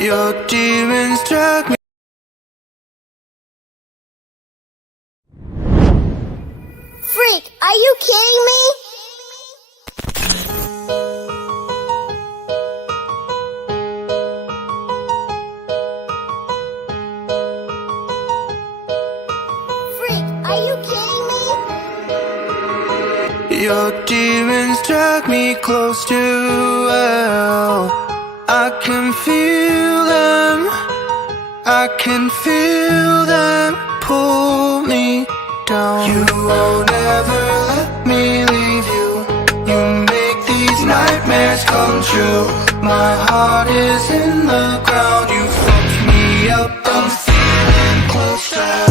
Your demons drag me. Freak, are you kidding me? Freak, are you kidding me? Your demons drag me close to hell. I can feel them. I can feel them pull me down. You won't ever let me leave you. You make these nightmares come true. My heart is in the ground. You fucked me up. I'm feeling close to hell.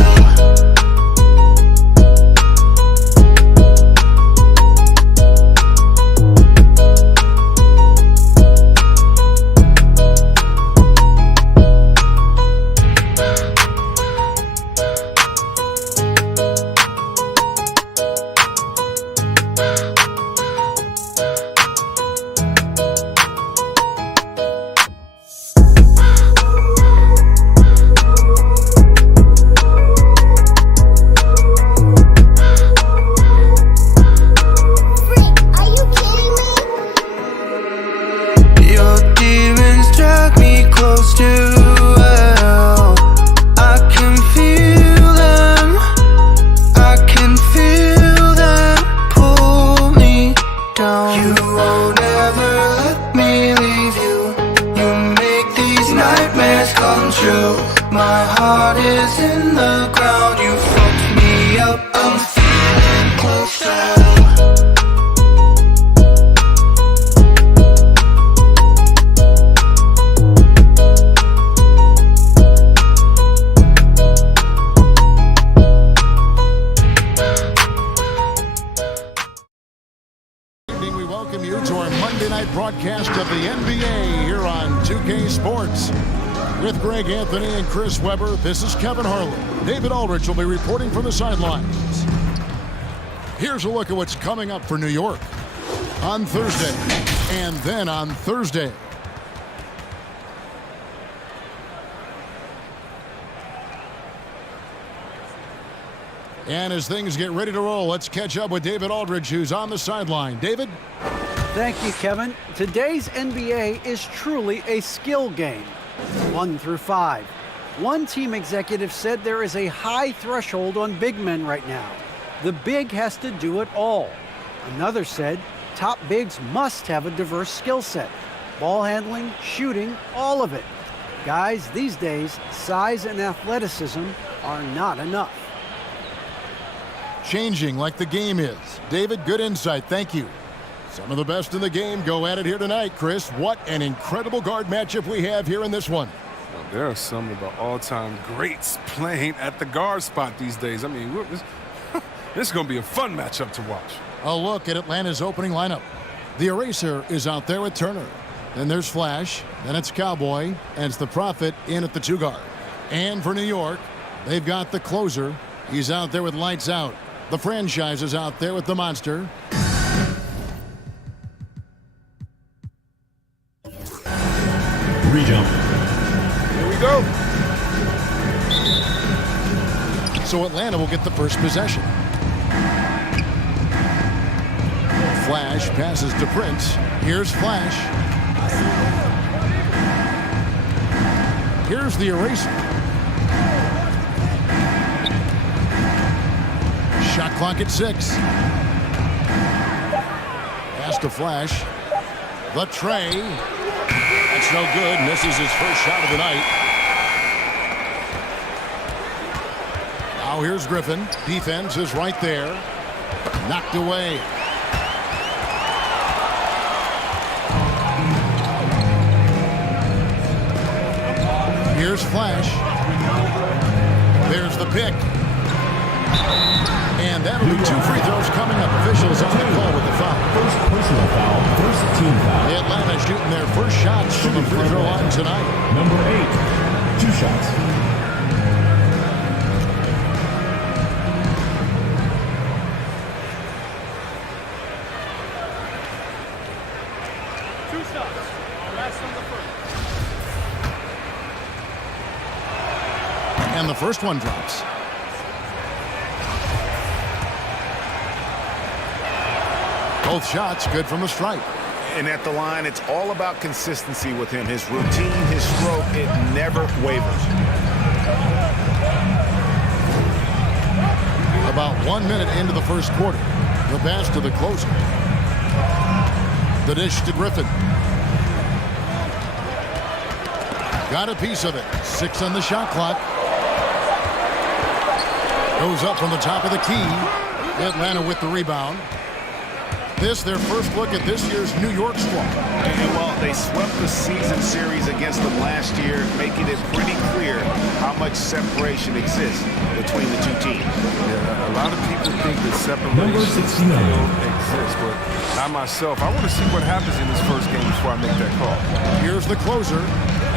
Close to hell. I can feel them. I can feel them pull me down. You won't ever let me leave you. You make these nightmares come true. My heart is in the ground. You fucked me up. I'm feeling close to hell. Broadcast of the NBA here on 2K Sports. With Greg Anthony and Chris Webber, this is Kevin Harlan. David Aldridge will be reporting from the sidelines. Here's a look at what's coming up for New York on Thursday and then on Thursday. And as things get ready to roll, let's catch up with David Aldridge, who's on the sideline. David? Thank you, Kevin. Today's NBA is truly a skill game, 1 through 5. One team executive said there is a high threshold on big men right now. The big has to do it all. Another said top bigs must have a diverse skill set. Ball handling, shooting, all of it. Guys, these days, size and athleticism are not enough. Changing like the game is. David, good insight. Thank you. Some of the best in the game go at it here tonight, Chris. What an incredible guard matchup we have here in this one. Well, there are some of the all-time greats playing at the guard spot these days. I mean, this is going to be a fun matchup to watch. A look at Atlanta's opening lineup. The Eraser is out there with Turner. Then there's Flash. Then it's Cowboy. And it's the Prophet in at the 2 guard. And for New York, they've got the closer. He's out there with Lights Out. The franchise is out there with the Monster. Rejump. Here we go. So Atlanta will get the first possession. Flash passes to Prince. Here's Flash. Here's the Eraser. Shot clock at 6. Pass to Flash. The tray. That's no good. Misses his first shot of the night. Now here's Griffin. Defense is right there. Knocked away. Here's Flash. There's the pick. And that'll be 2 free throws coming up. Officials on the call with the foul. First personal foul, first team foul. Atlanta shooting their first shots from the free throw line tonight. Number 8, 2 shots. And the first one drops. Both shots good from the stripe. And at the line, it's all about consistency with him. His routine, his stroke, it never wavers. About 1 minute into the first quarter. The pass to the closer. The dish to Griffin. Got a piece of it. 6 on the shot clock. Goes up from the top of the key. Atlanta with the rebound. This, their first look at this year's New York squad. And well, they swept the season series against them last year, making it pretty clear how much separation exists between the two teams. Yeah, a lot of people think that Number separation 69. still exists, but I myself, I want to see what happens in this first game before I make that call. Here's the closer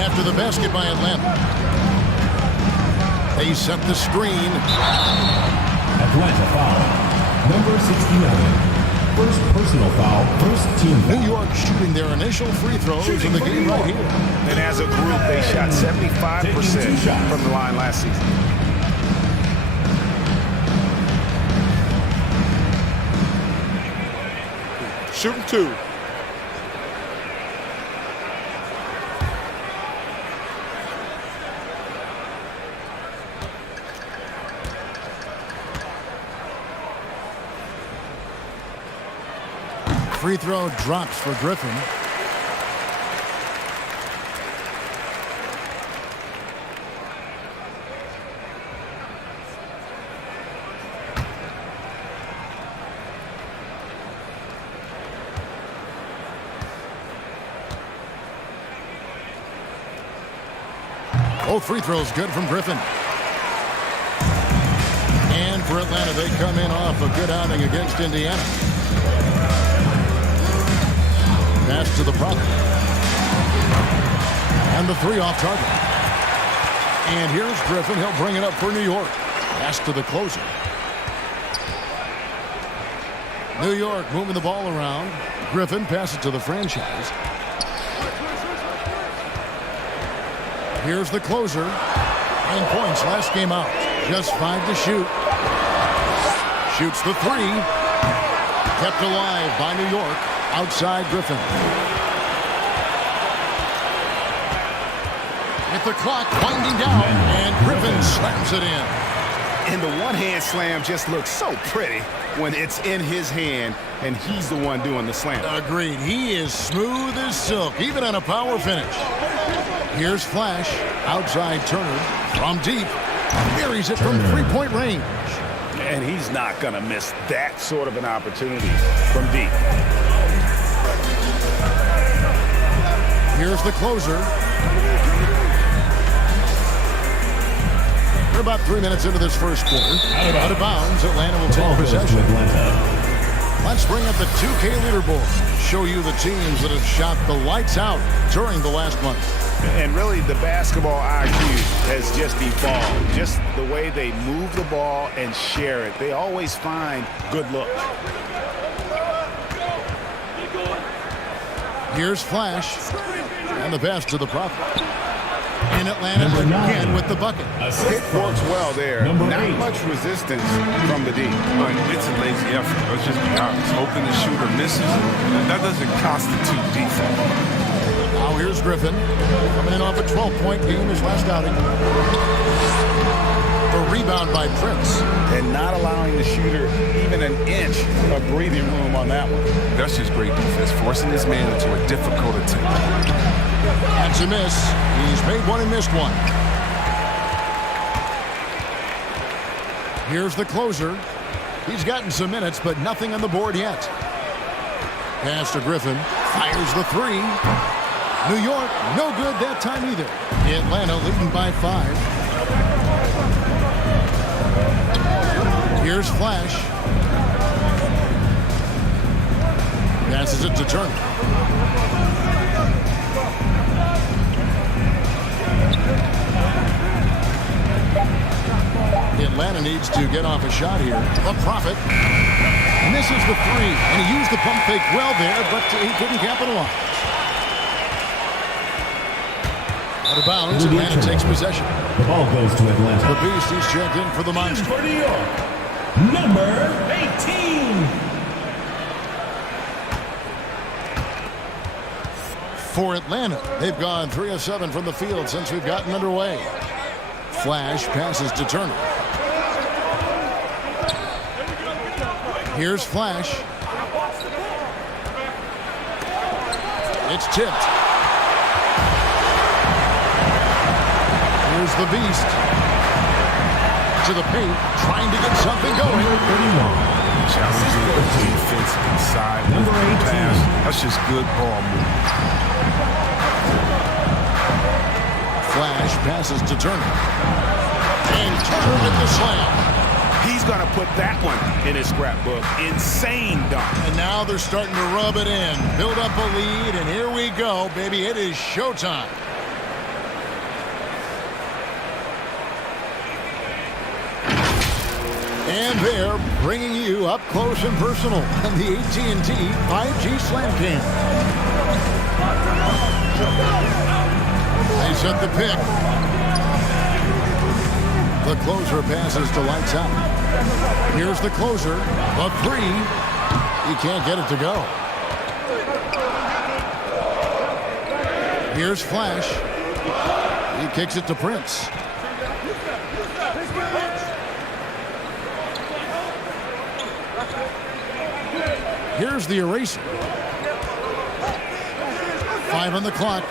after the basket by Atlanta. They set the screen. Atlanta foul. Number 69. First personal foul, first team foul. New York shooting their initial free throws in the game right here. And as a group, they shot 75% from the line last season. Shooting 2. Free throw drops for Griffin. Both free throws good from Griffin. And for Atlanta, they come in off a good outing against Indiana. Pass to the Prophet. And the 3 off target. And here's Griffin. He'll bring it up for New York. Pass to the closer. New York moving the ball around. Griffin passes to the franchise. Here's the closer. 9 points last game out. Just 5 to shoot. Shoots the 3. Kept alive by New York. Outside Griffin. With the clock winding down, and Griffin slams it in. And the one-hand slam just looks so pretty when it's in his hand and he's the one doing the slam. Agreed. He is smooth as silk, even on a power finish. Here's Flash. Outside Turner. From deep. Buries it from three-point range. And he's not going to miss that sort of an opportunity from deep. Here's the closer. We're about 3 minutes into this first quarter. Out of bounds, Atlanta will take possession. Let's bring up the 2K leaderboard. Show you the teams that have shot the lights out during the last month. And really, the basketball IQ has just evolved. Just the way they move the ball and share it. They always find good looks. Here's Flash. And the pass to the Prophet. In Atlanta again with the bucket. It works well there. Not much resistance from the D. It's a lazy effort. Let's just be honest. Hoping the shooter misses. That doesn't constitute defense. Now here's Griffin. Coming in off a 12-point game his last outing. The rebound by Prince. And not allowing the shooter even an inch of breathing room on that one. That's just great defense. Forcing this man into a difficult attempt. That's a miss. He's made one and missed one. Here's the closer. He's gotten some minutes, but nothing on the board yet. Pass to Griffin. Fires the 3. New York, no good that time either. Atlanta leading by 5. Here's Flash. Passes it to Turner. Atlanta needs to get off a shot here. The Prophet misses the 3, and he used the pump fake well there, but he couldn't capitalize. Out of bounds, Atlanta takes possession. The ball goes to The Atlanta. Beast, he's checked in for the Monster. For New York, number 18. For Atlanta, they've gone 3 of 7 from the field since we've gotten underway. Flash passes to Turner. Here's Flash. It's tipped. Here's the Beast. To the paint, trying to get something going. Challenging the defense inside. Number 18. Pass. That's just good ball movement. Flash passes to Turner. And Turner with the slam. He's going to put that one in his scrapbook. Insane dunk. And now they're starting to rub it in. Build up a lead, and here we go, baby. It is showtime. And they're bringing you up close and personal on the AT&T 5G Slam Cam. They set the pick. The closer passes to lights out. Here's the closer. The three. He can't get it to go. Here's Flash. He kicks it to Prince. Here's the eraser. 5 on the clock.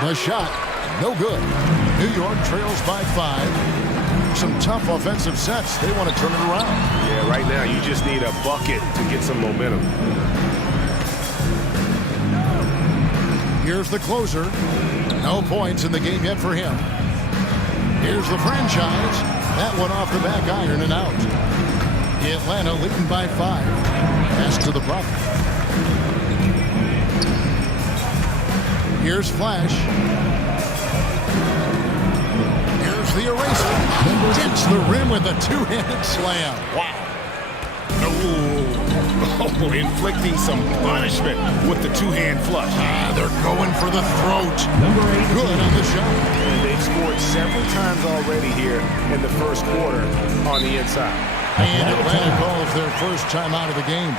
The shot, no good. New York trails by 5. Some tough offensive sets. They want to turn it around. Yeah, right now you just need a bucket to get some momentum. Here's the closer. No points in the game yet for him. Here's the franchise. That one off the back iron and out. Atlanta leading by 5. Pass to the Prophet. Here's Flash. Here's the eraser. Gets the rim with a two-handed slam. Wow. Oh, inflicting some punishment with the two-hand flush. They're going for the throat. Number 8. Good on the shot. And they've scored several times already here in the first quarter on the inside. And Atlanta calls their first time out of the game.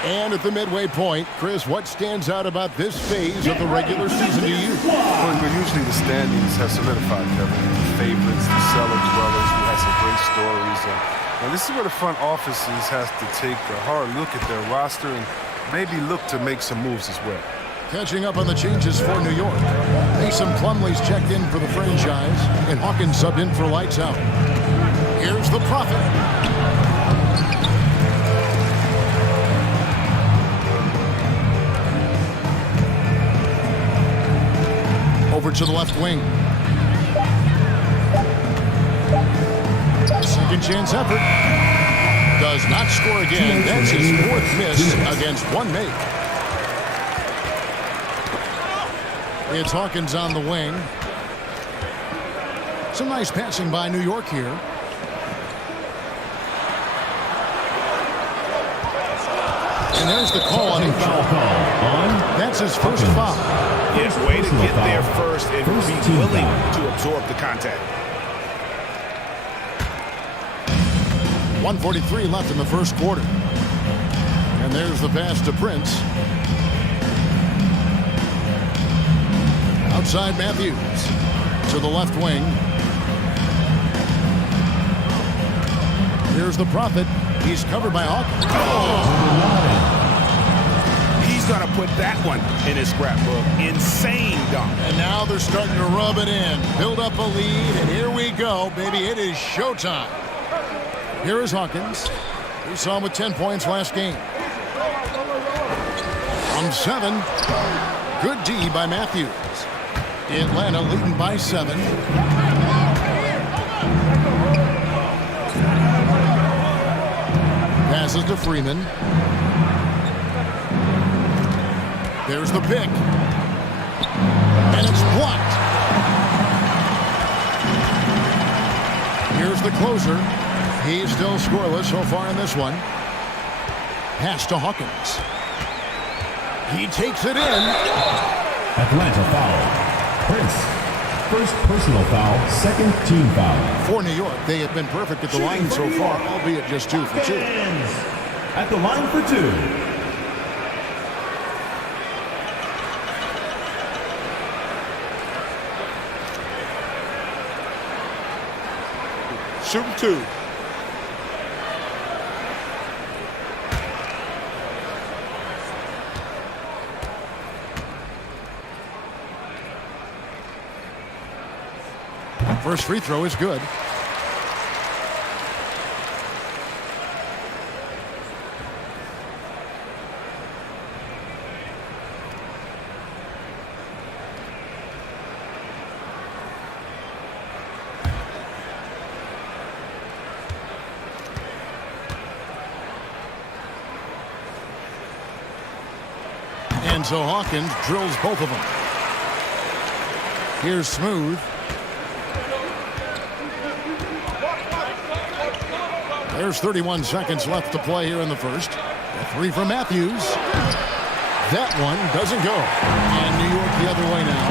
And at the midway point, Chris, what stands out about this phase of the regular season to you? Well, usually the standings have solidified, Kevin. The favorites, the cellar dwellers. We had some great stories. And this is where the front offices has to take a hard look at their roster and maybe look to make some moves as well. Catching up on the changes for New York. Mason Plumlee's checked in for the franchise, and Hawkins subbed in for lights out. Here's the Prophet. Over to the left wing. Second chance effort. Does not score again. That's his 4th miss against 1 make. It's Hawkins on the wing. Some nice passing by New York here. And there's the call on him. That's his first foul. Yes, way to get there first and be willing to absorb the contact. 1:43 left in the first quarter. And there's the pass to Prince. Outside Matthews. To the left wing. Here's the Prophet. He's covered by Hawkins. He's going to put that one in his scrapbook. Insane dunk. And now they're starting to rub it in. Build up a lead, and here we go, baby. It is showtime. Here is Hawkins. We saw him with 10 points last game. From 7. Good D by Matthews. Atlanta leading by 7. Passes to Freeman. There's the pick. And it's blocked. Here's the closer. He's still scoreless so far in this one. Pass to Hawkins. He takes it in. Atlanta foul. Prince, first personal foul, second team foul. For New York, they have been perfect at the line so far, albeit just 2 for 2. At the line for 2. Shooting 2. First free throw is good. And so Hawkins drills both of them. Here's Smooth. There's 31 seconds left to play here in the first. A 3 from Matthews. That one doesn't go. And New York the other way now.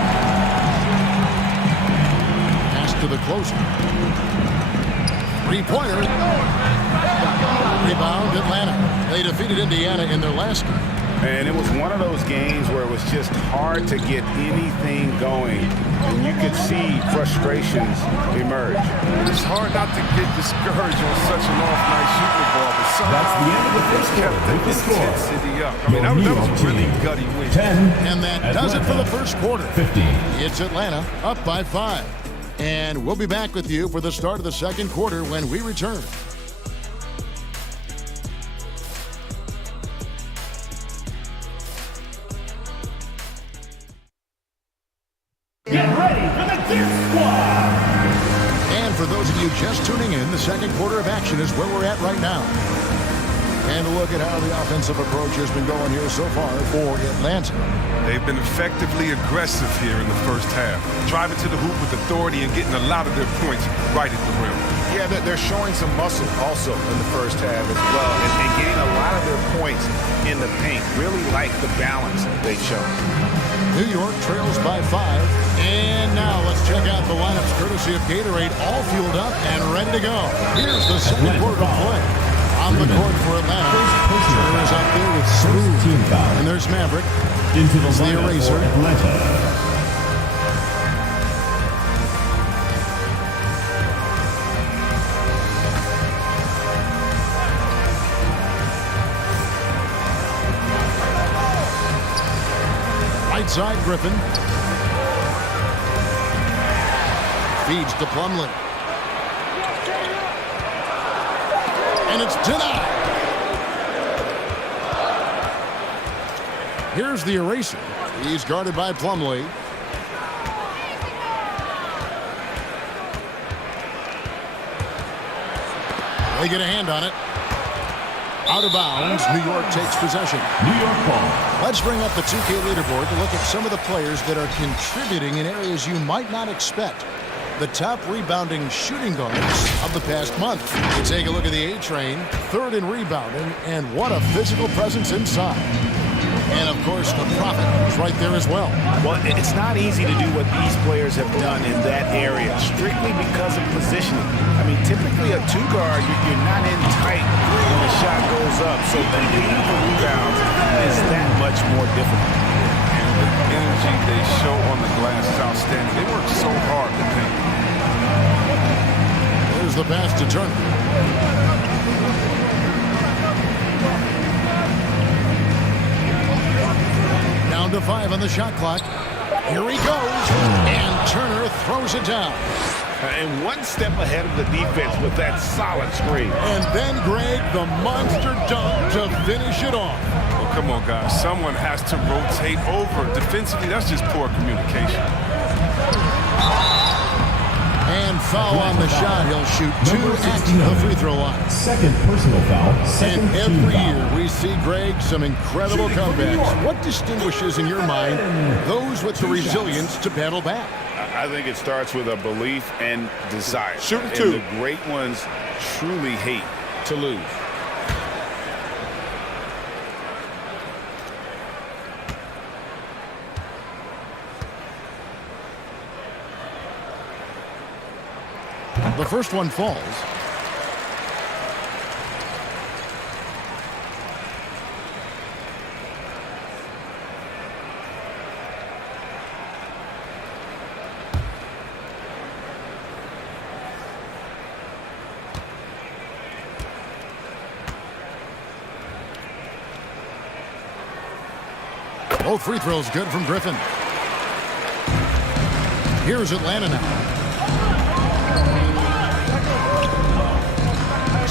Pass to the closer. 3-pointer. Rebound Atlanta. They defeated Indiana in their last game. And it was one of those games where it was just hard to get anything going. And you could see frustrations emerge. It's hard not to get discouraged on such an off night shooting the ball, but That's the end of the first quarter. With the score. intensity up. I mean, that was a really gutty win. 10. And that does it for the first quarter. 15. It's Atlanta up by 5. And we'll be back with you for the start of the second quarter when we return. Get ready for the Deer Squad. And for those of you just tuning in, the second quarter of action is where we're at right now. And a look at how the offensive approach has been going here so far for Atlanta. They've been effectively aggressive here in the first half, driving to the hoop with authority and getting a lot of their points right at the rim. Yeah, they're showing some muscle also in the first half as well, and getting a lot of their points in the paint. Really like the balance they've shown. New York trails by 5. And now let's check out the lineups courtesy of Gatorade, all fueled up and ready to go. Here's the second quarter of play. On the court for Atlanta. Turner is out there with Smooth. And there's Maverick. Into the It's the lineup eraser. for Atlanta. Right side, Griffin. Feeds to Plumlee. And it's denied. Here's the eraser. He's guarded by Plumlee. They get a hand on it. Out of bounds, New York takes possession. New York ball. Let's bring up the 2K leaderboard to look at some of the players that are contributing in areas you might not expect. The top rebounding shooting guards of the past month. You take a look at the A-Train, 3rd in rebounding, and what a physical presence inside. And, of course, the Prophet is right there as well. Well, it's not easy to do what these players have done in that area, strictly because of positioning. I mean, typically a 2-guard, you're not in tight when the shot goes up, so competing for rebounds is that much more difficult. And the energy they show on the glass is outstanding. They work so hard to paint. There's the pass to Turner. Down to 5 on the shot clock. Here he goes, and Turner throws it down. And one step ahead of the defense with that solid screen. And then, Greg, the monster dunk to finish it off. Well, come on, guys. Someone has to rotate over. Defensively, that's just poor communication. And foul on the shot. He'll shoot 2 at the free throw line. Second personal foul. Second And team every foul. year we see, Greg, some incredible comebacks. What distinguishes, in your mind, those with the resilience to battle back? I think it starts with a belief and desire. Shooting And 2. the great ones truly hate to lose. The first one falls. Both free throws good from Griffin. Here's Atlanta now.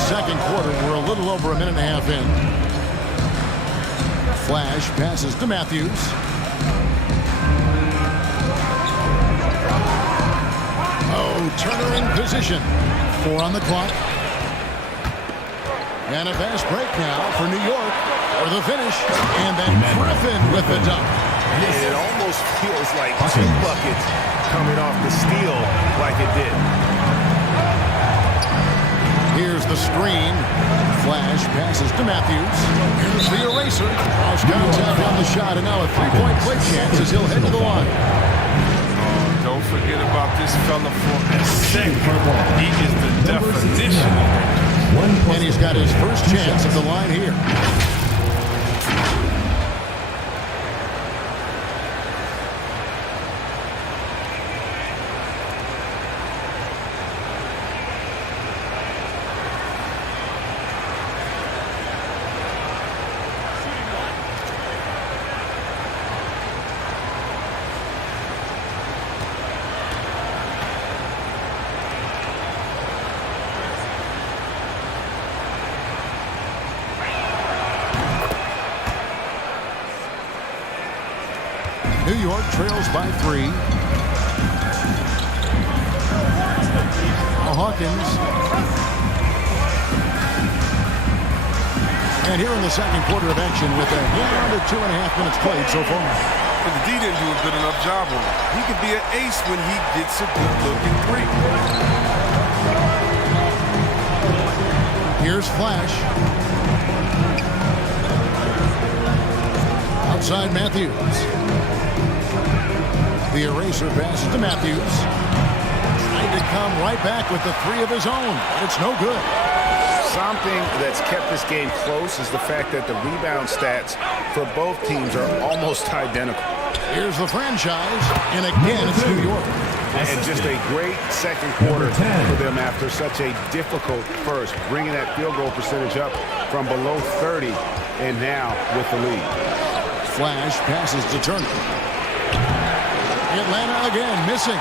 Second quarter, we're a little over a minute and a half in. Flash passes to Matthews. Oh, Turner in position. 4 on the clock. And a fast break now for New York for the finish. And then Griffin with the dunk. It almost feels like 2 buckets coming off the steal like it did. Here's the screen. Flash passes to Matthews. Here's the eraser. Cross contact on the shot, and now a 3-point play chance as he'll head to the line. Don't forget about this fella for a second. He is the definition of that. And he's got his first chance at the line here. New York trails by 3. Now Hawkins. And here in the second quarter of action with a hand under 2.5 minutes played so far. But the D didn't do a good enough job on him. He could be an ace when he gets a good looking 3. Here's Flash. Outside Matthews. The eraser passes to Matthews. Trying to come right back with the 3 of his own. But it's no good. Something that's kept this game close is the fact that the rebound stats for both teams are almost identical. Here's the franchise. And again, it's New York. And just a great second quarter for them after such a difficult first, bringing that field goal percentage up from below 30 and now with the lead. Flash passes to Turner. Atlanta again missing.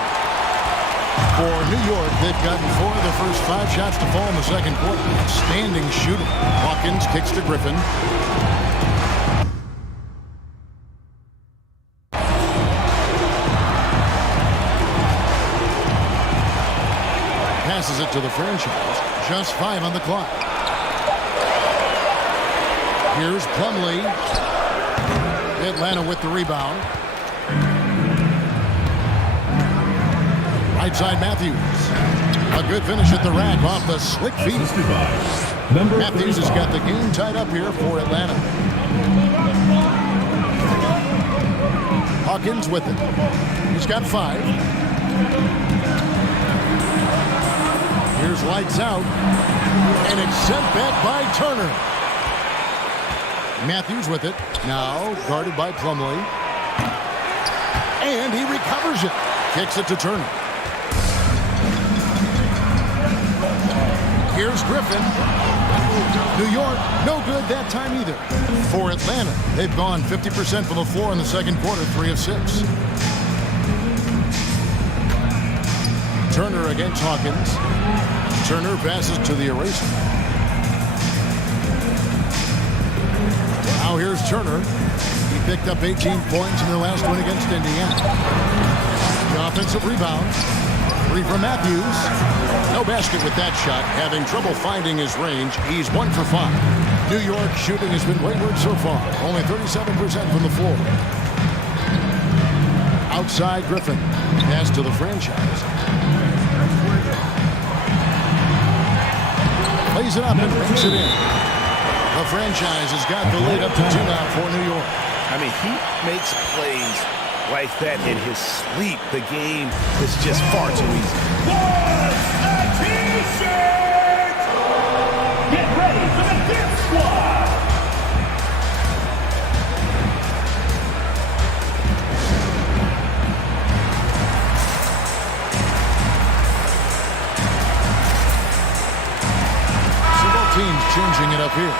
For New York, they've gotten 4 of the first 5 shots to fall in the second quarter. Standing shooting. Hawkins kicks to Griffin. Passes it to the franchise. Just 5 on the clock. Here's Plumlee. Atlanta with the rebound. Right side Matthews. A good finish at the rack off the slick feet. Matthews has got the game tied up here for Atlanta. Hawkins with it. He's got 5. Here's lights out. And it's sent back by Turner. Matthews with it. Now guarded by Plumlee. And he recovers it. Kicks it to Turner. Here's Griffin. New York, no good that time either. For Atlanta, they've gone 50% from the floor in the second quarter, 3 of 6. Turner against Hawkins. Turner passes to the eraser. Now here's Turner. He picked up 18 points in their last win against Indiana. The offensive rebound. 3 from Matthews. No basket with that shot. Having trouble finding his range. He's 1 for 5. New York shooting has been wayward so far. Only 37% from the floor. Outside Griffin. Pass to the franchise. Plays it up and brings it in. The franchise has got the lead up to 2 now for New York. I mean, he makes plays like that in his sleep. The game is just far too easy. interfere.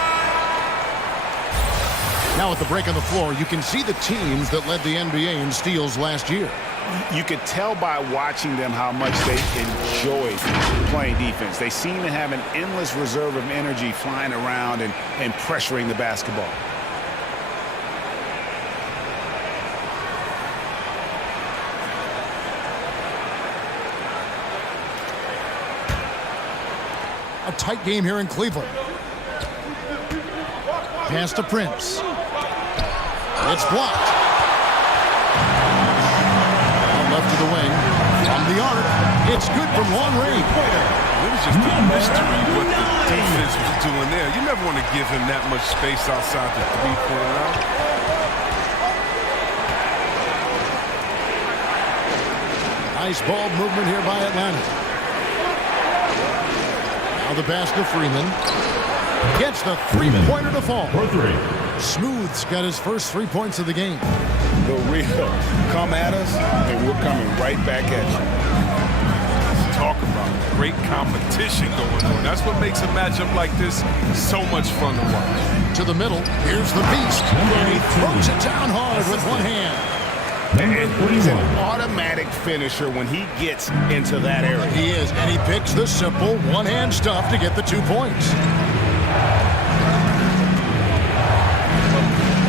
Now at the break on the floor, you can see the teams that led the NBA in steals last year. You could tell by watching them how much they enjoy playing defense. They seem to have an endless reserve of energy flying around and pressuring the basketball. A tight game here in Cleveland. Pass to Prince. It's blocked. Left to the wing. From the arc. It's good from long range. It was just a mystery what the defense was doing there. You never want to give him that much space outside the three-point line. Nice ball movement here by Atlanta. Now the pass to Freeman. Gets the three-pointer to fall. For three. Smooth's got his first 3 points of the game. The real come at us, and we're coming right back at you. Talk about great competition going on. That's what makes a matchup like this so much fun to watch. To the middle. Here's the beast. And he throws it down hard with one hand. Number He's an 41. automatic finisher when he gets into that area. He is, and he picks the simple one-hand stuff to get the 2 points.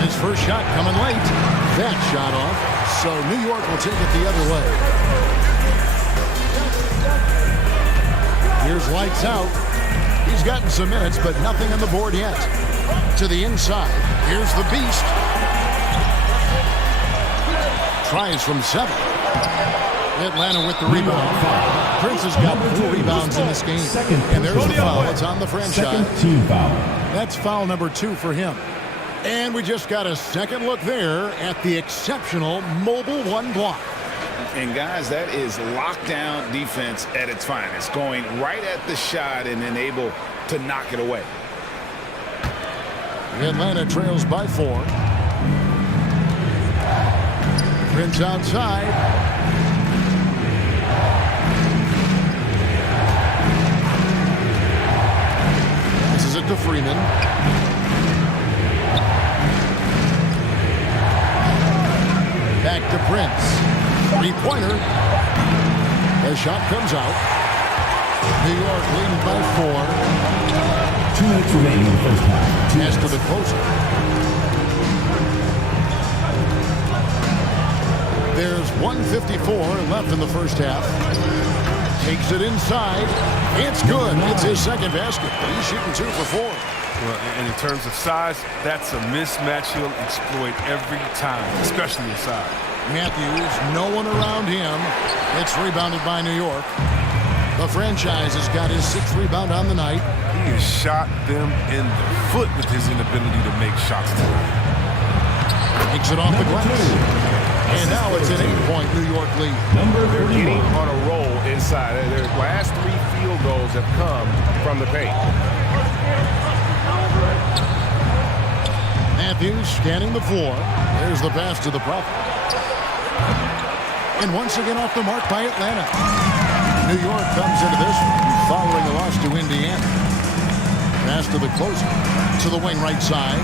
His first shot coming late. That shot off, so New York will take it the other way. Here's lights out. He's gotten some minutes, but nothing on the board yet. To the inside. Here's the beast. Tries from 7. Atlanta with the rebound. Prince has got 4 rebounds in this game. And there's the foul. It's on the franchise. Second team foul. That's foul number 2 for him. And we just got a second look there at the exceptional mobile 1 block. And guys, that is lockdown defense at its finest. Going right at the shot and then able to knock it away. Atlanta trails by 4. Prince outside. This is it to Freeman. Back to Prince. 3-pointer. The shot comes out. New York leading by 4. 2 minutes remaining in the first half. Pass to the closer. There's 1:54 left in the first half. Takes it inside. It's good. It's his second basket. He's shooting 2 for 4. Well, and in terms of size, that's a mismatch he'll exploit every time, especially inside. Matthews, no one around him. It's rebounded by New York. The franchise has got his 6th rebound on the night. He has shot them in the foot with his inability to make shots tonight. Takes it off the glass. And now it's an 8-point New York lead. Number They're getting 31. on a roll inside. Their last 3 field goals have come from the paint. Matthews scanning the floor. There's the pass to the prophet. And once again off the mark by Atlanta. New York comes into this one following a loss to Indiana. Pass to the closer. To the wing right side.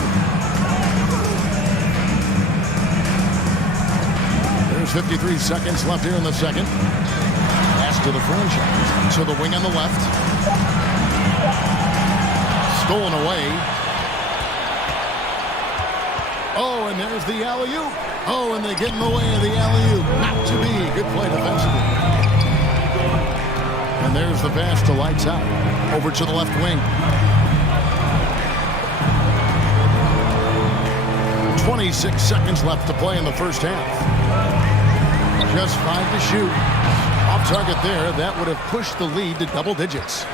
There's 53 seconds left here in the second. Pass to the franchise. To the wing on the left. Stolen away. Oh, and there's the alley-oop. Oh, and they get in the way of the alley-oop. Not to be. Good play defensively. And there's the pass to lights out. Over to the left wing. 26 seconds left to play in the first half. Just 5 to shoot. Off target there. That would have pushed the lead to double digits.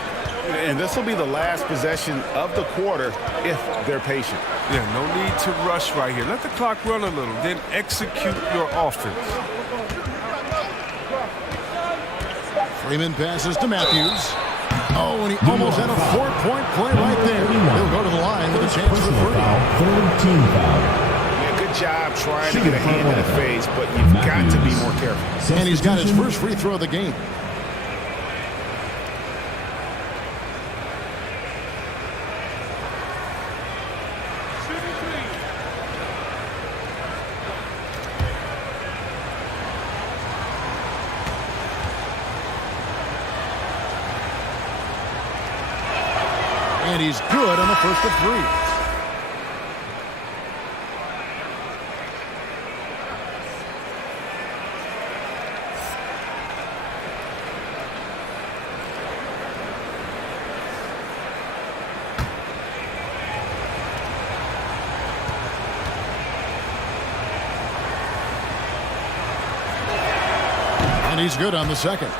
And this will be the last possession of the quarter if they're patient. Yeah, no need to rush right here. Let the clock run a little, then execute your offense. Freeman passes to Matthews. Oh, and he almost had a 4-point play right there. He'll go to the line with a chance for 3. Third team foul. Yeah, good job trying to get a hand in the face, but you've got to be more careful. And he's got his first free throw of the game. And he's good on the first of three. And he's good on the second.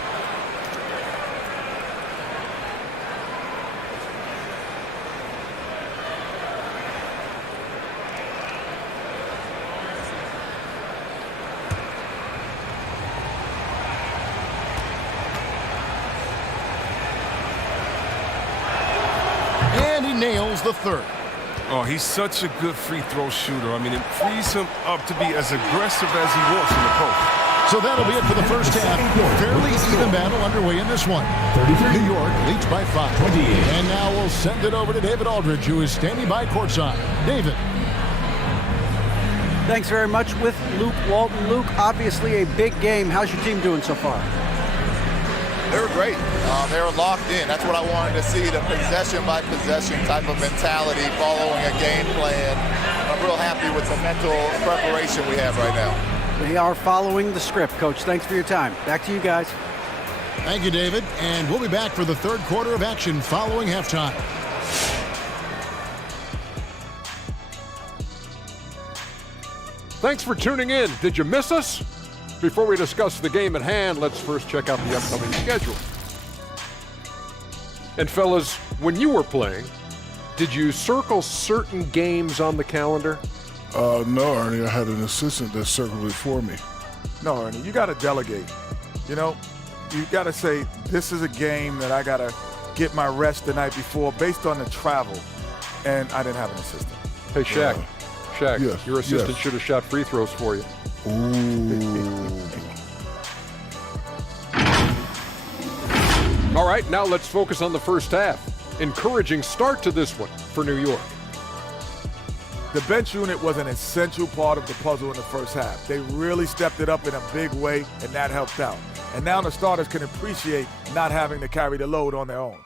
And he nails the third. Oh, he's such a good free throw shooter. I mean, it frees him up to be as aggressive as he wants in the post. So that'll be it for the first half. Fairly even battle underway in this one. New York leads by 5. And now we'll send it over to David Aldridge, who is standing by courtside. David. Thanks very much with Luke Walton. Luke, obviously a big game. How's your team doing so far? They were great. They were locked in. That's what I wanted to see, the possession-by-possession type of mentality following a game plan. I'm real happy with the mental preparation we have right now. They are following the script, Coach. Thanks for your time. Back to you guys. Thank you, David. And we'll be back for the third quarter of action following halftime. Thanks for tuning in. Did you miss us? Before we discuss the game at hand, let's first check out the upcoming schedule. And fellas, when you were playing, did you circle certain games on the calendar? No, Ernie. I had an assistant that circled it for me. No, Ernie, you got to delegate. You know, you got to say, this is a game that I got to get my rest the night before based on the travel. And I didn't have an assistant. Hey, Shaq. Shaq, yes, your assistant yes. should have shot free throws for you. Ooh. All right, now let's focus on the first half. Encouraging start to this one for New York. The bench unit was an essential part of the puzzle in the first half. They really stepped it up in a big way, and that helped out. And now the starters can appreciate not having to carry the load on their own.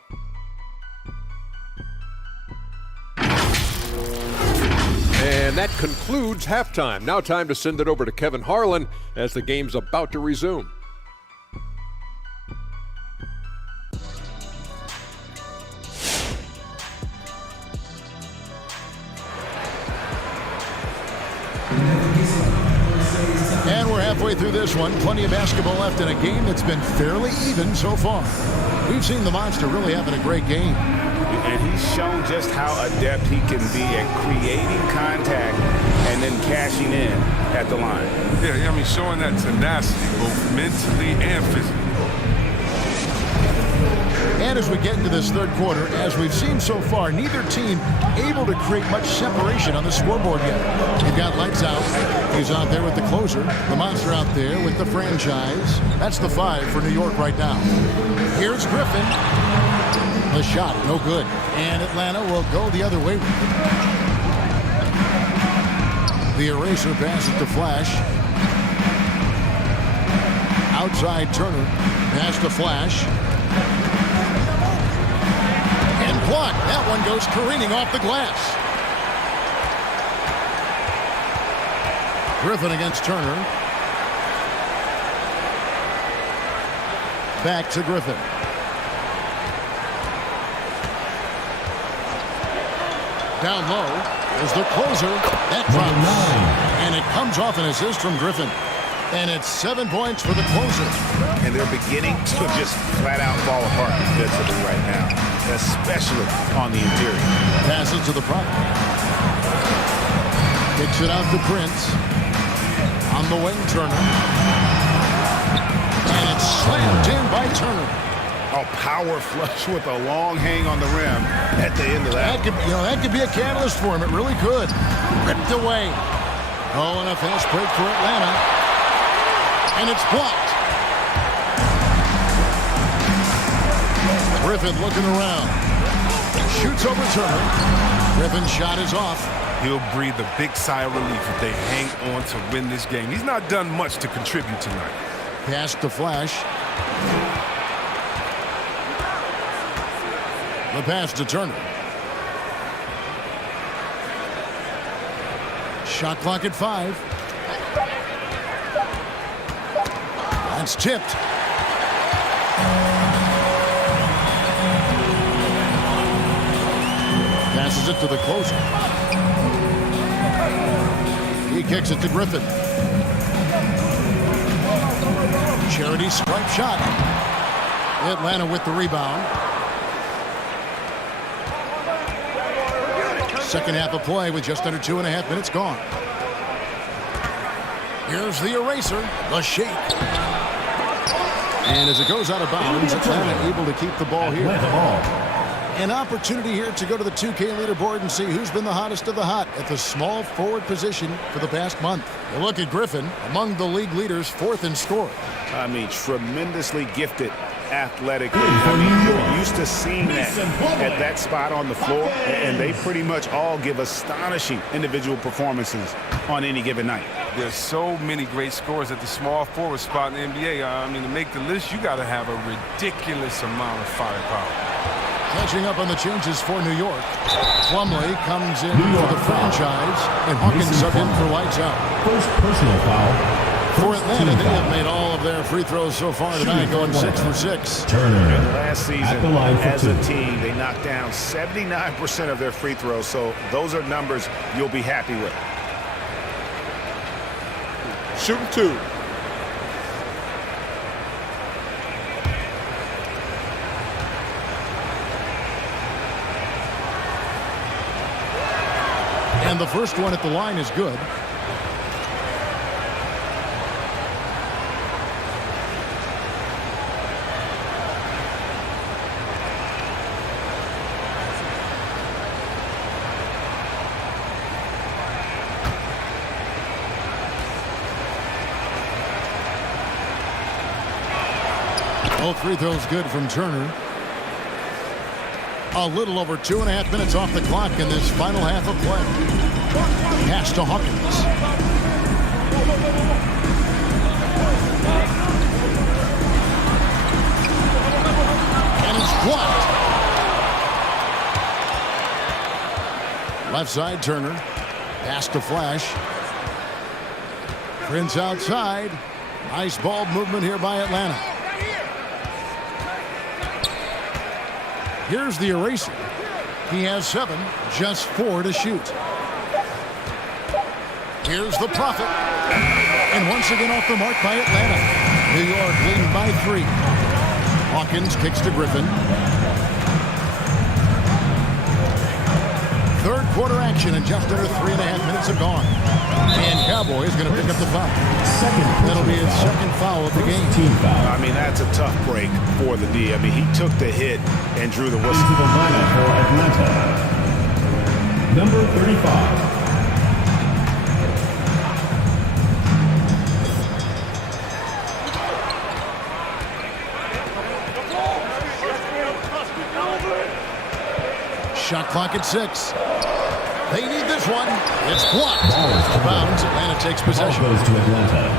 And that concludes halftime. Now time to send it over to Kevin Harlan as the game's about to resume. And we're halfway through this one. Plenty of basketball left in a game that's been fairly even so far. We've seen the Monster really having a great game. And he's shown just how adept he can be at creating contact and then cashing in at the line. Yeah, I mean, showing that tenacity, both mentally and physically. And as we get into this third quarter, as we've seen so far, neither team able to create much separation on the scoreboard yet. You've got Lights Out. He's out there with the closer. The Monster out there with the franchise. That's the 5 for New York right now. Here's Griffin. The shot, no good. And Atlanta will go the other way. The eraser passes to Flash. Outside Turner. Pass to Flash. And blocked. That one goes careening off the glass. Griffin against Turner. Back to Griffin. Down low is the closer. That drops. And it comes off an assist from Griffin. And it's 7 points for the closer. And they're beginning to just flat out fall apart defensively right now, especially on the interior. Passes to the front. Kicks it out to Prince. On the wing, Turner. And it's slammed in by Turner. A power flush with a long hang on the rim at the end of that. That could be a catalyst for him. It really could. Ripped away. Oh, and a fast break for Atlanta. And it's blocked. Griffin looking around. Shoots over Turner. Griffin's shot is off. He'll breathe a big sigh of relief if they hang on to win this game. He's not done much to contribute tonight. Pass to Flash. The pass to Turner. Shot clock at 5. That's tipped. Passes it to the closer. He kicks it to Griffin. Charity stripe shot. Atlanta with the rebound. Second half of play with just under 2.5 minutes gone. Here's the eraser, the shake. And as it goes out of bounds, Atlanta able to keep the ball here. An opportunity here to go to the 2K leaderboard and see who's been the hottest of the hot at the small forward position for the past month. A look at Griffin, among the league leaders, 4th in score. I mean, tremendously gifted athletically. I mean, you're used to seeing that at that spot on the floor, and they pretty much all give astonishing individual performances on any given night. There's so many great scorers at the small forward spot in the NBA. I mean, to make the list, you got to have a ridiculous amount of firepower. Catching up on the changes for New York. Plumlee comes in for the franchise, and Hawkins sub in for lights out. First personal foul. For Atlanta, they have made all of their free throws so far tonight, going 6 for 6. Turner. And last season, as a team, they knocked down 79% of their free throws, so those are numbers you'll be happy with. Shooting 2. And the first one at the line is good. Both free throws good from Turner. A little over 2.5 minutes off the clock in this final half of play. Pass to Hawkins. And it's blocked. Left side, Turner. Pass to Flash. Prince outside. Nice ball movement here by Atlanta. Here's the eraser. He has 7, just 4 to shoot. Here's the Prophet. And once again off the mark by Atlanta. New York leading by 3. Hawkins kicks to Griffin. Third quarter action and just under 3.5 minutes have gone. And Cowboy is going to pick up the foul. That'll be his second foul of the game. I mean, that's a tough break for the D. I mean, he took the hit and drew the whistle. Into the lineup for Atlanta. Number 35. Shot clock at 6. They need this one. It's blocked. Out of bounds. Atlanta takes possession. Ball goes to Atlanta.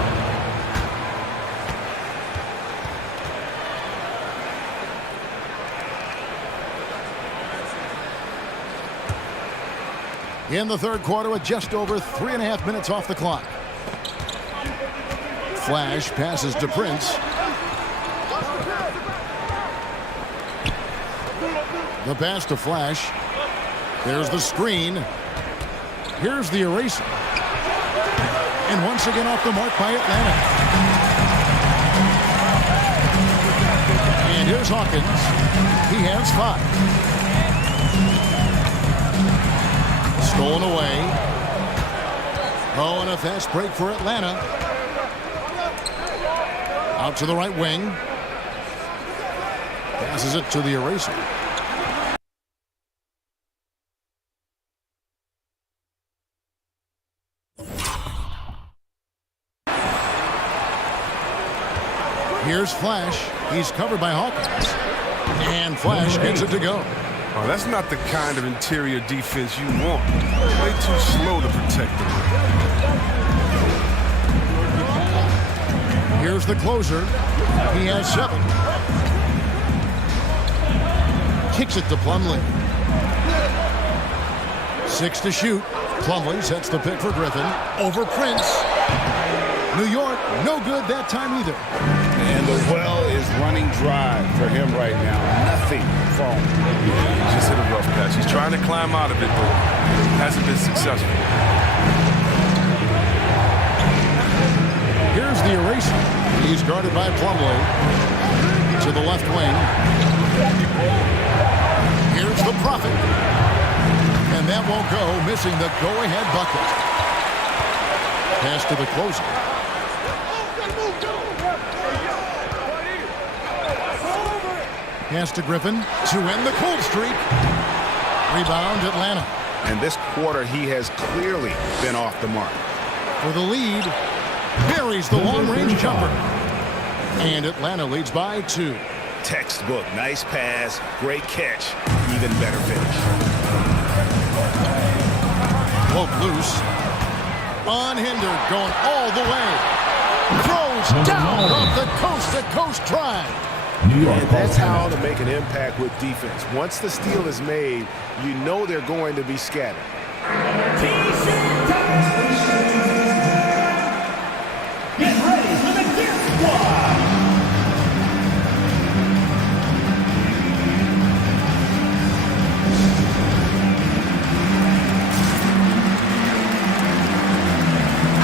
In the third quarter with just over 3.5 minutes off the clock. Flash passes to Prince. The pass to Flash. There's the screen. Here's the eraser. And once again off the mark by Atlanta. And here's Hawkins. He has 5. Stolen away. Oh, and a fast break for Atlanta. Out to the right wing. Passes it to the eraser. Here's Flash. He's covered by Hawkins. And Flash gets it to go. Oh, that's not the kind of interior defense you want. Way too slow to protect the rim. Here's the closer. He has 7. Kicks it to Plumlee. 6 to shoot. Plumlee sets the pick for Griffin. Over Prince. New York, no good that time either. And the well is running dry for him right now. Nothing falling. Yeah, he just hit a rough patch. He's trying to climb out of it, but hasn't been successful. Here's the eraser. He's guarded by Plumlee. To the left wing. Here's the Prophet. And that won't go, missing the go-ahead bucket. Pass to the closer. Pass to Griffin to end the cold streak. Rebound, Atlanta. And this quarter, he has clearly been off the mark. For the lead, buries the long-range jumper. And Atlanta leads by 2. Textbook, nice pass, great catch, even better finish. Poke loose. Unhindered, going all the way. Throws down off the coast-to-coast drive. New York And that's how to make an impact with defense. Once the steal is made, you know they're going to be scattered. Get ready for the Gift Squad.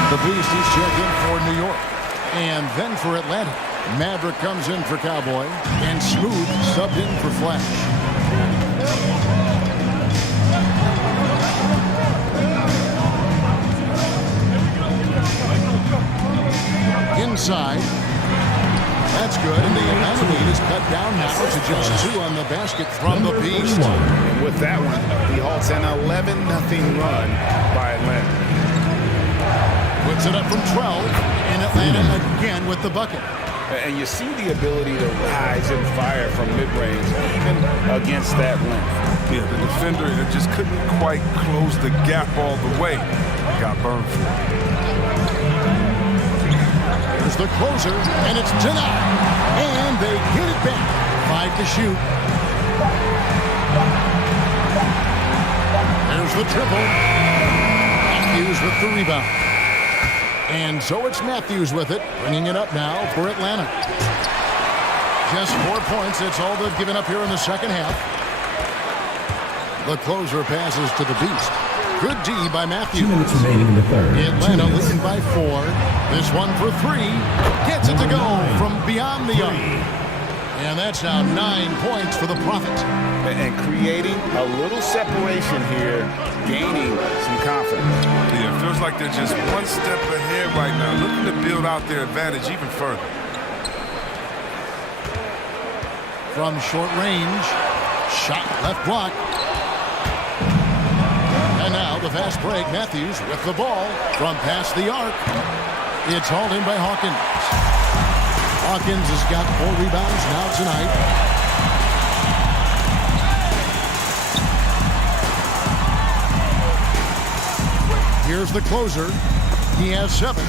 The Beasties check in for New York. And then for Atlanta. Maverick comes in for Cowboy. And Smooth subbed in for Flash. Inside. That's good. And the Atlanta lead is cut down now to just 2 on the basket from the Beast. And with that one, he halts an 11-0 run by Atlanta. Puts it up from 12, and Atlanta again with the bucket. And you see the ability to rise and fire from mid-range, even against that length. Yeah, the defender that just couldn't quite close the gap all the way. Got burned for it. Here's the closer, and it's denied. And they get it back. 5 to shoot. There's the triple. Matthews with the rebound. And so it's Matthews with it, bringing it up now for Atlanta. Just 4 points. That's all they've given up here in the second half. The closer passes to the Beast. Good D by Matthews. 2 minutes remaining in the third. Atlanta leading by 4. This one for 3. Gets it to go from beyond the arc. And that's now 9 points for the Prophet. And creating a little separation here, gaining some confidence. Yeah, it feels like they're just one step ahead right now, looking to build out their advantage even further. From short range, shot left block. And now the fast break, Matthews with the ball from past the arc. It's hauled in by Hawkins. Hawkins has got 4 rebounds now tonight. Here's the closer. He has 7.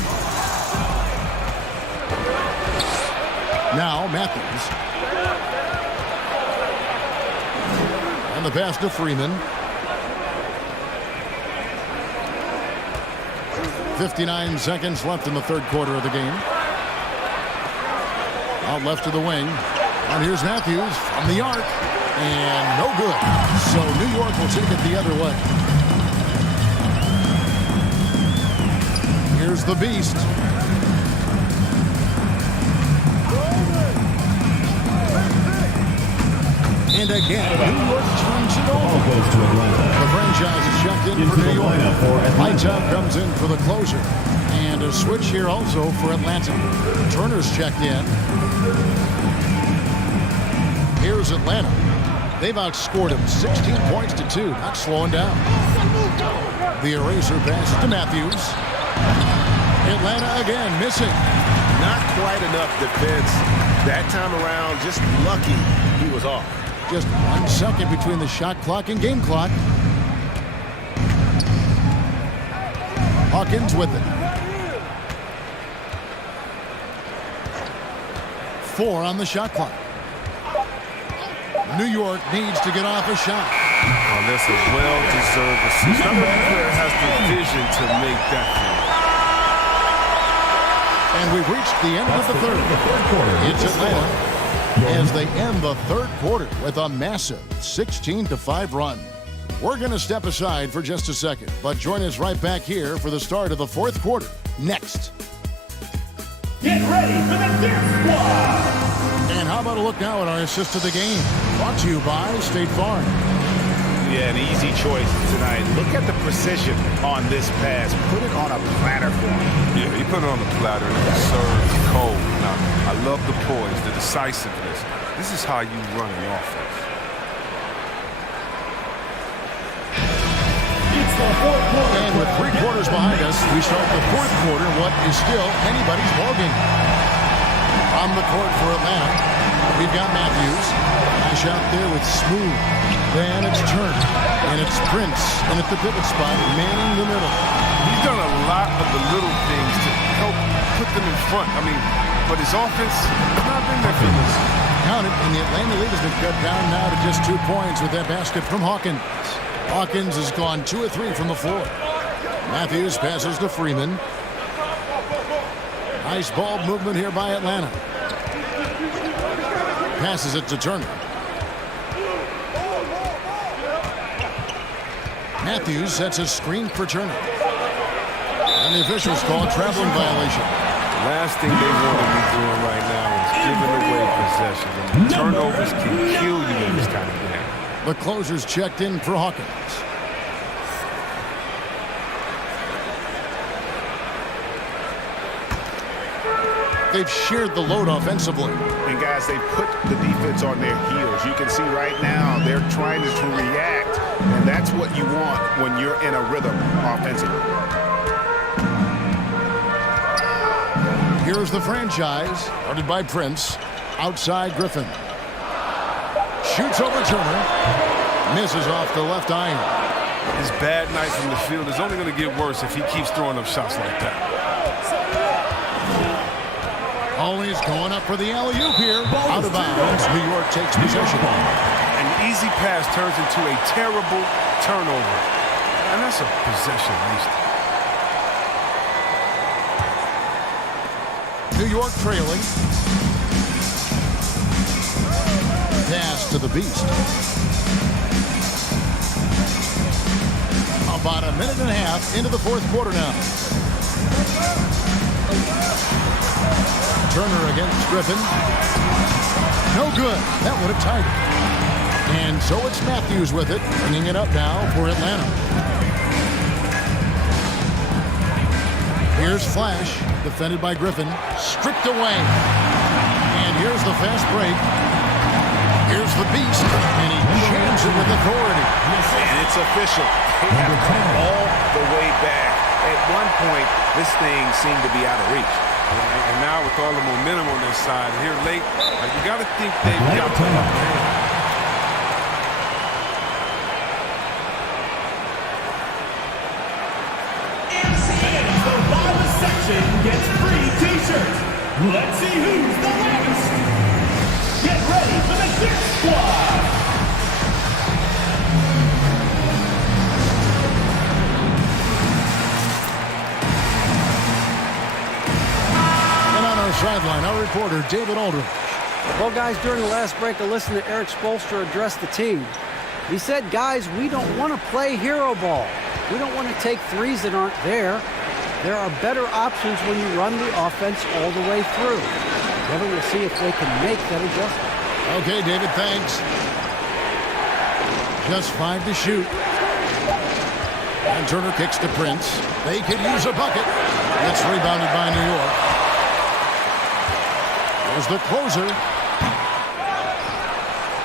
Now Matthews. And the pass to Freeman. 59 seconds left in the third quarter of the game. Out left to the wing. And here's Matthews from the arc. And no good. So New York will take it the other way. Here's the Beast. And again, New York turns it over. Goes to Atlanta. The franchise is checked in for New York. Lights-Out comes in for the closer. And a switch here also for Atlanta. Turner's checked in. Here's Atlanta. They've outscored him 16 points to 2. Not slowing down. The eraser passes to Matthews. Atlanta again missing. Not quite enough defense that time around. Just lucky he was off. Just 1 second between the shot clock and game clock. Hawkins with it. 4 on the shot clock. New York needs to get off a shot. Oh, that's a well-deserved assist. Not every player has the vision to make that thing. And we've reached the end of the third. It's Atlanta as they end the third quarter with a massive 16-5 run. We're going to step aside for just a second, but join us right back here for the start of the fourth quarter next. Get ready for the dance squad. And how about a look now at our assist of the game? Brought to you by State Farm. Yeah, an easy choice tonight. Look at the precision on this pass. Put it on a platter for him. Yeah, he put it on the platter and it served cold. Now, I love the poise, the decisiveness. This is how you run an offense. It's the fourth quarter. And with 3 quarters behind us, we start the fourth quarter, what is still anybody's ballgame. On the court for Atlanta, we've got Matthews. Nice out there with Smooth. Then it's Turner, and it's Prince, and at the pivot spot, manning the middle. He's done a lot of the little things to help put them in front. I mean, but his offense has not been there for this. Count it, and the Atlanta lead has been cut down now to just 2 points with that basket from Hawkins. Hawkins has gone 2 of 3 from the floor. Matthews passes to Freeman. Nice ball movement here by Atlanta. Passes it to Turner. Matthews sets a screen for Turner. And the officials call a traveling violation. Last thing they want to be doing right now is giving away possession. And turnovers can kill you in this kind of game. The closer's checked in for Hawkins. They've shared the load offensively. And guys, they've put the defense on their heels. You can see right now they're trying to react, and that's what you want when you're in a rhythm offensively. Here's the franchise, started by Prince. Outside Griffin. Shoots over Turner. Misses off the left iron. His bad night from the field is only going to get worse if he keeps throwing up shots like that. Always going up for the alley-oop here. Out of bounds. New York takes possession. An easy pass turns into a terrible turnover. And that's a possession wasted. New York trailing. Pass to the Beast. About a minute and a half into the fourth quarter now. Turner against Griffin. No good. That would have tied it. And so it's Matthews with it, bringing it up now for Atlanta. Here's Flash, defended by Griffin. Stripped away. And here's the fast break. Here's the Beast, and he jams it with authority. And it's official. They have come all the way back. At one point, this thing seemed to be out of reach. And now with all the momentum on their side here late, you got to think they've got to up there. And the loudest section gets free t-shirts. Let's see who's the loudest. Get ready for the Dance Squad. Sideline, our reporter, David Aldridge. Well, guys, during the last break, I listened to Eric Spoelstra address the team. He said, guys, we don't want to play hero ball. We don't want to take threes that aren't there. There are better options when you run the offense all the way through. Kevin, we'll see if they can make that adjustment. Okay, David, thanks. Just 5 to shoot. And Turner kicks to Prince. They could use a bucket. It's rebounded by New York. There's the closer.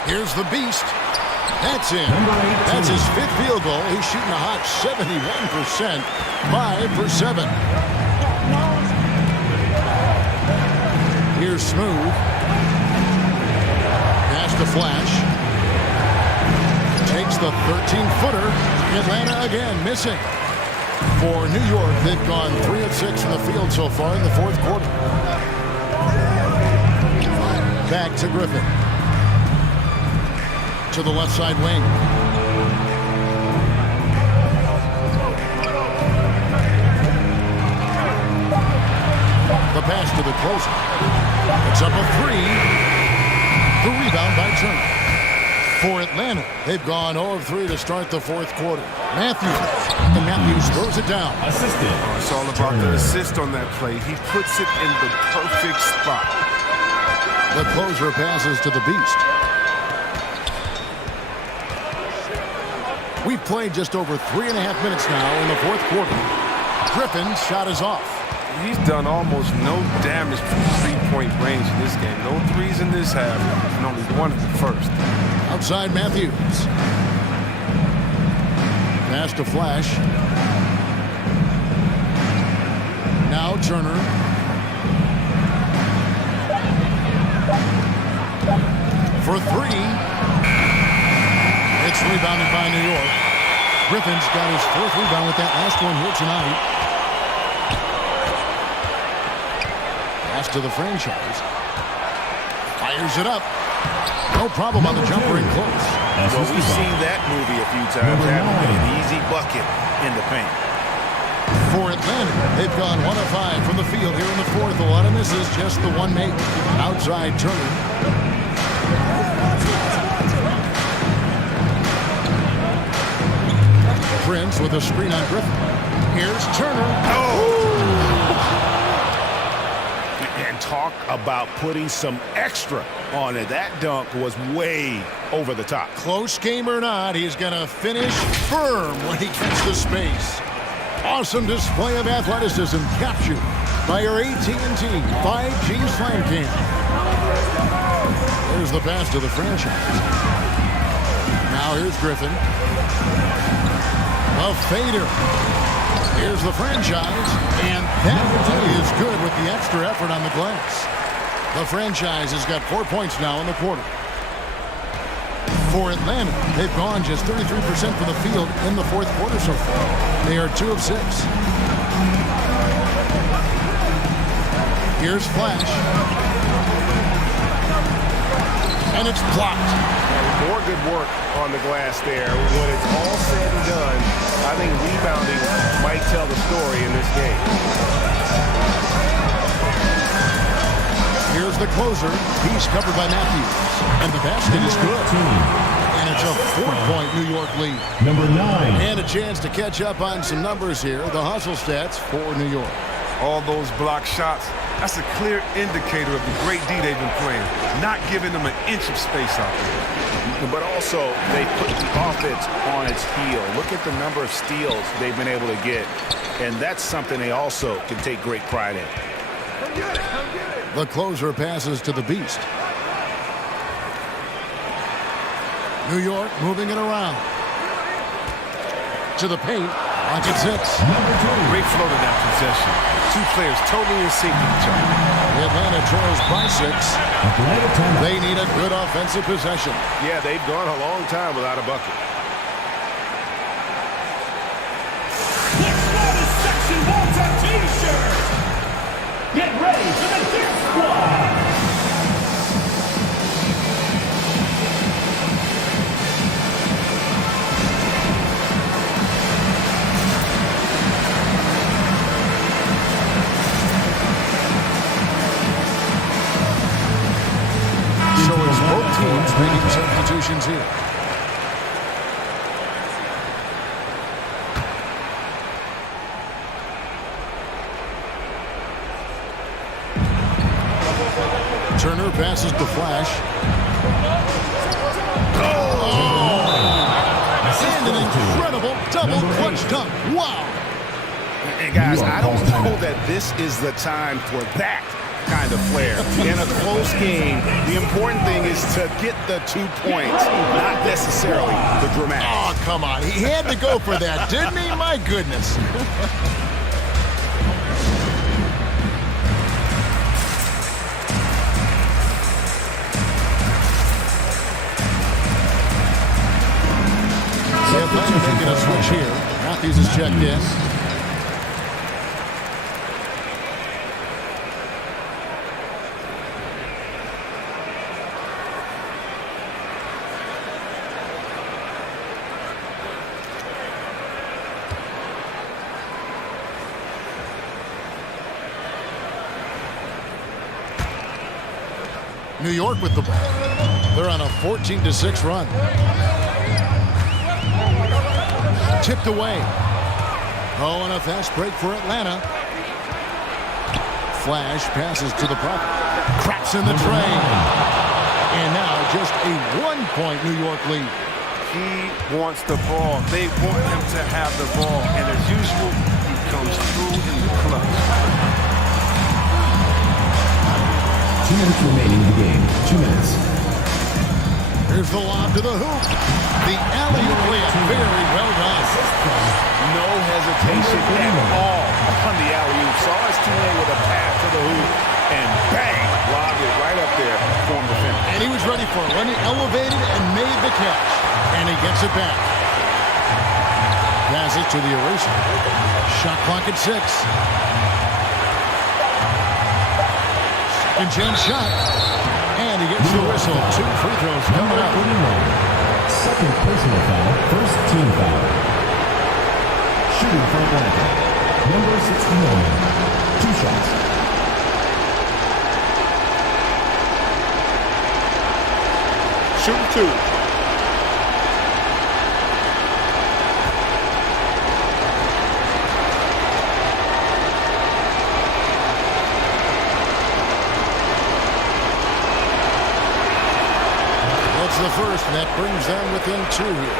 Here's the Beast. That's in. That's his 5th field goal. He's shooting a hot 71%. 5 for 7. Here's Smooth. Pass to Flash. Takes the 13-footer. Atlanta again missing. For New York, they've gone 3 of 6 from the field so far in the fourth quarter. Back to Griffin. To the left side wing. The pass to the closer. It's up a three. The rebound by Turner. For Atlanta, they've gone 0 of 3 to start the fourth quarter. Matthews throws it down. Assisted. It's all about the assist on that play. He puts it in the perfect spot. The closer passes to the Beast. We've played just over 3.5 minutes now in the fourth quarter. Griffin's shot is off. He's done almost no damage from three-point range in this game. No threes in this half, and only one in the first. Outside Matthews. Pass to Flash. Now Turner. For three. It's rebounded by New York. Griffin's got his fourth rebound with that last one here tonight. Pass to the franchise. Fires it up. No problem on the jumper in close. Well, we've seen that movie a few times. An easy bucket in the paint. For Atlanta, they've gone 1 of 5 from the field here in the fourth. A lot of misses, just the one make. Outside Turner. Prince with a screen on Griffin. Here's Turner. And talk about putting some extra on it. That dunk was way over the top. Close game or not, he's going to finish firm when he gets the space. Awesome display of athleticism captured by our AT&T 5G Slam Cam. There's the pass to the franchise. Now here's Griffin. A fader. Here's the franchise, and that is good with the extra effort on the glass. The franchise has got 4 points now in the quarter. For Atlanta, they've gone just 33% from the field in the fourth quarter so far. They are 2 of 6. Here's Flash. And it's blocked. More good work on the glass there. When it's all said and done, I think rebounding might tell the story in this game. Here's the closer. He's covered by Matthews. And the basket is good. And it's a 4-point New York lead. Number 9. And a chance to catch up on some numbers here. The hustle stats for New York. All those block shots, that's a clear indicator of the great D they've been playing. Not giving them an inch of space out there. But also, they put the offense on its heel. Look at the number of steals they've been able to get. And that's something they also can take great pride in. The closer passes to the Beast. New York moving it around. To the paint. Rocket 6. Great flow to that possession. Two players totally in sync with each other. Atlanta trails by 6. They need a good offensive possession. Yeah, they've gone a long time without a bucket. This bonus section wants a t-shirt. Get ready for the Dick Squad. So it's both teams making substitutions here. Turner passes to Flash. And an incredible double clutch dunk. Wow. And guys, I don't know that this is the time for that kind of flair. In a close game, the important thing is to get the 2 points, not necessarily the dramatic. Oh, come on. He had to go for that, didn't he? My goodness. They're making a switch here. Matthews is checked in. New York with the ball. They're on a 14-6 run. Tipped away. Oh, and a fast break for Atlanta. Flash passes to the puck. Craps in the tray. And now just a 1-point New York lead. He wants the ball. They want him to have the ball. And as usual, he comes through in the clutch. 2 minutes remaining in the game. 2 minutes. Here's the lob to the hoop. The alley-oop layup. Very well done. No hesitation at all on the alley-oop. Saw his teammate with a pass to the hoop, and bang, lobbed it right up there for him to finish. And he was ready for it when he elevated and made the catch. And he gets it back. Passes to the eraser. Shot clock at 6. Second chance shot. And he gets the whistle. 2 free throws coming up. Second personal foul, first team foul. Shooting for Atlanta. Number 69. 2 shots. Shooting 2. The first, and that brings them within 2 here.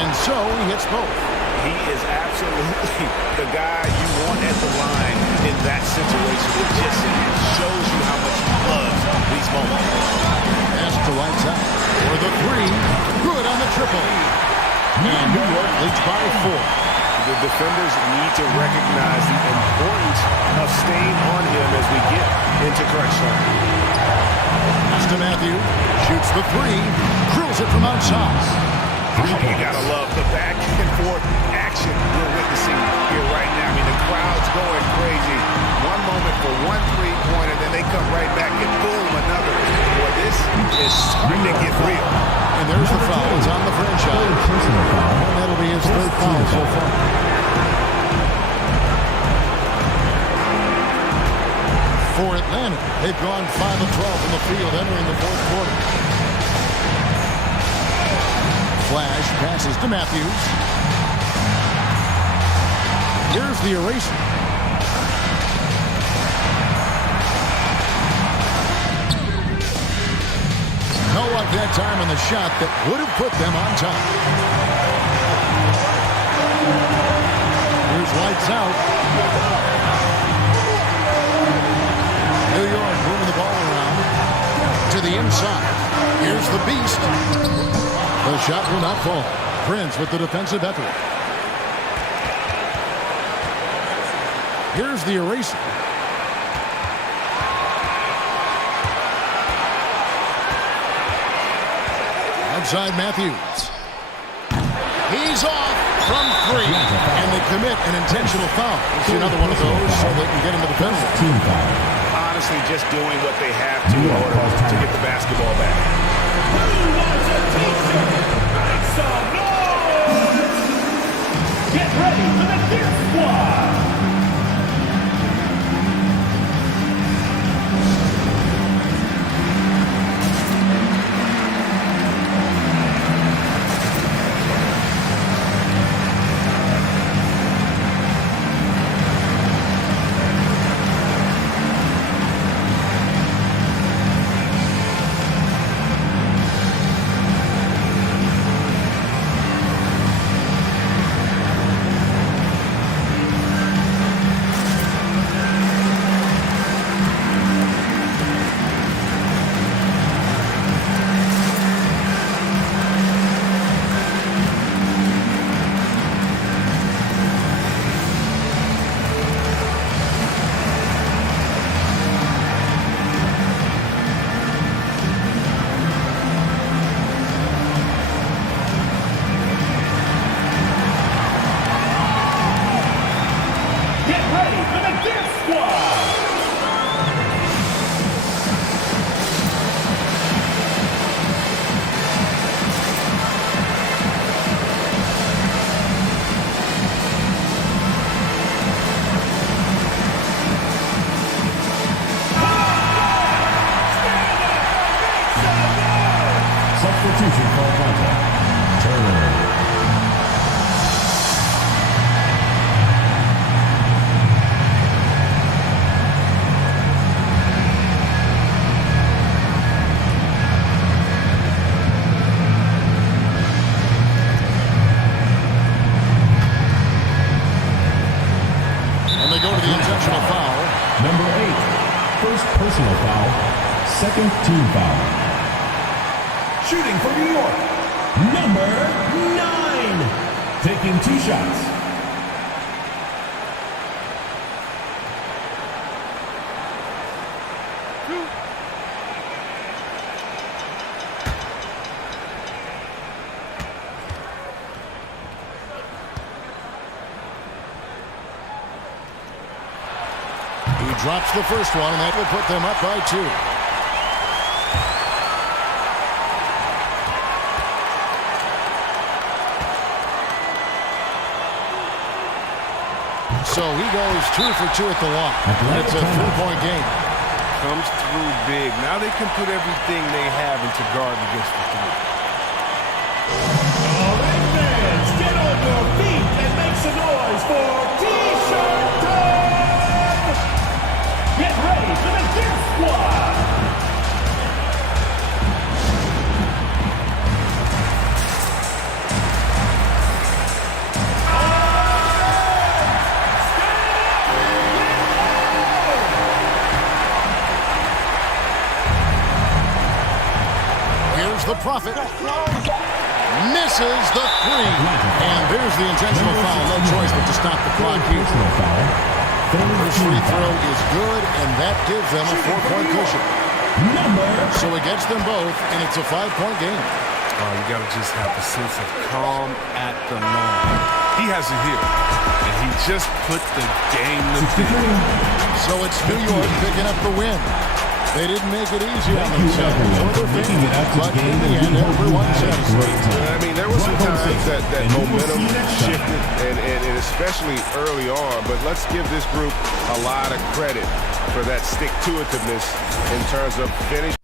And so he hits both. He is absolutely the guy you want at the line in that situation. It just shows you how much he loves these moments. Pass to lights out for the 3. Good on the triple. And New York leads by 4. The defenders need to recognize the importance of staying on him as we get into crunch time. Pass to Matthew. Shoots the 3. Drills it from outside. You gotta love the back and forth action we're witnessing here right now. I mean, the crowd's going crazy. One moment for one three-pointer, then they come right back and boom, another. Boy, this is starting to get real. And there's the foul. It's on the franchise. And that'll be his 3rd foul so far. For Atlanta, they've gone 5 of 12 from the field entering the 4th quarter. Flash passes to Matthews. Here's the eraser. No luck that time on the shot that would have put them on top. Here's lights out. New York moving the ball around to the inside. Here's the beast. The shot will not fall. Prince with the defensive effort. Here's the eraser. Outside Matthews. He's off from 3. And they commit an intentional foul. We'll see another one of those so they can get into the penalty. Team foul. Honestly, just doing what they have to in order to get the basketball back. Get ready for the Gear Squad! Get ready for the Death Squad. Substitution for Atlanta. Turner. And they go to the intentional foul. Number 8. First personal foul. Second team foul. Shooting for New York, number 9. Taking 2 shots. He drops the first one, and that will put them up by 2. So he goes 2 for 2 at the line. It's a 3-point game. Comes through big. Now they can put everything they have into guard against the three. All right, fans, get on your feet and make some noise for T-shirt time! Get ready for the Death Squad! Here's the Prophet. Misses the 3. And there's the intentional foul. No choice but to stop the clock here. First free throw is good, and that gives them a 4-point cushion. So it gets them both, and it's a 5-point game. Oh, you got to just have a sense of calm at the line. He has it here, and he just put the game to bed. So it's New York picking up the win. They didn't make it easy on themselves or their fans, but in the end, everyone's satisfied. I mean, there were some times that momentum shifted, and especially early on, but let's give this group a lot of credit for that stick-to-itiveness in terms of finish